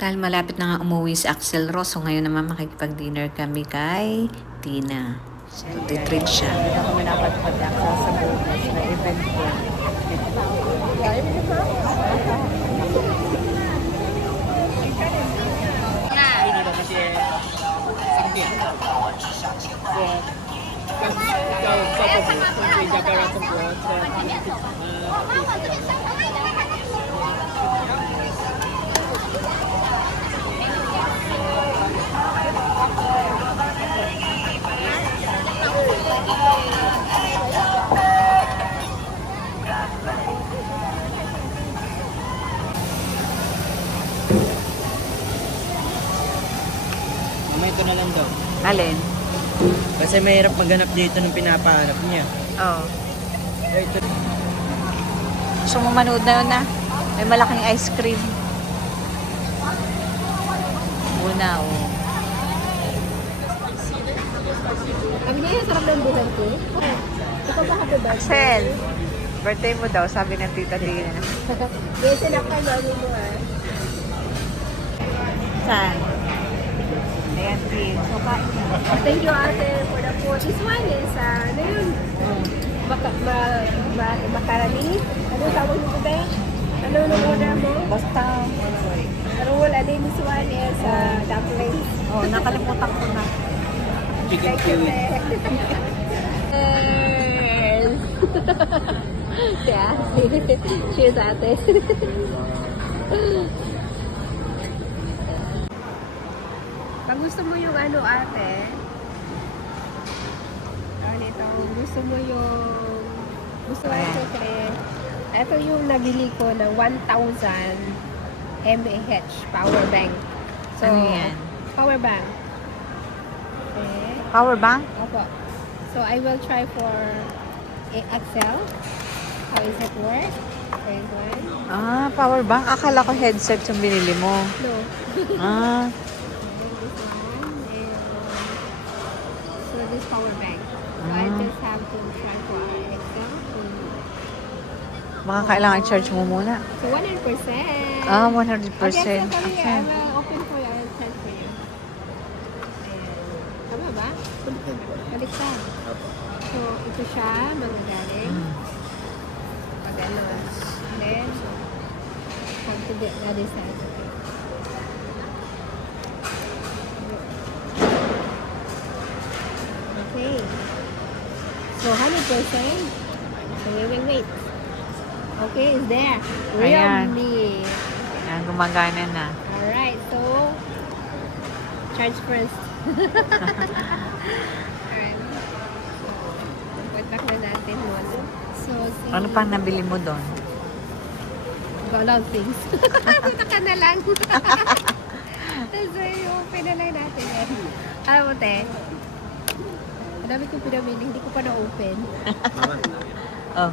Dahil malapit na nga umuwi si Axel Ross, so ngayon naman makikipag-dinner kami kay Tina. So, titreat siya. Dito kami dapat pag-access sa bukas na event ko. Mamay ko na lang daw. Alin? Kasi mahirap maghanap dito ng pinapahanap niya. Oo. Ito. Gusto mo manood na yun na? May malaking ice cream. Una, oh. Sabi niya yung sarap ng buhay ko. Ikaw ba happy birthday? Axel, birthday mo daw, sabi ng tita Tina. Yes, anak ka mami mo ah. Saan? Ayan, please. So, kain na. Thank you ate for the food. This one is, ano yun? Makarani? Ano tawag nito ba? Ano nung order mo? Basta. Pero wala din. This one is dumplings. Oh, nakalimutan ko na. Chicken Thank you, chewy. Yes! Yeah. Cheers, ate. Pag gusto mo yung ano, ate, ito, gusto mo yung secret, ito yung nabili ko na 1,000 mAh power bank. So, Ano yan? Power bank. Okay. Power bank? Opo. So, I will try for Excel. How is it work? Phase 1. Ah, power bank. Akala ko headset yung binili mo. No. Ah, So this power bank. So I just have to try for Excel. baka kailangan charge mo muna. So 100%. Ah, 100%. Okay, so come here. Okay. I will open for you. I will check for you. Tama ba? Baliktad. So ito siya, manggagaling. Pag ano. Then, come to the other side. Okay. So 100%. So wait. Okay, it's there. Ayan. Really. Ayan, gumagana na. Alright, so charge first. Alright. Put back na natin muna. So, see. Ano pang nabili mo doon? A lot of things. Punta ka na lang. So, i-open na lang natin yan. Alam mo, te, ang dami kong pinamili, hindi ko pa na-open. Oh.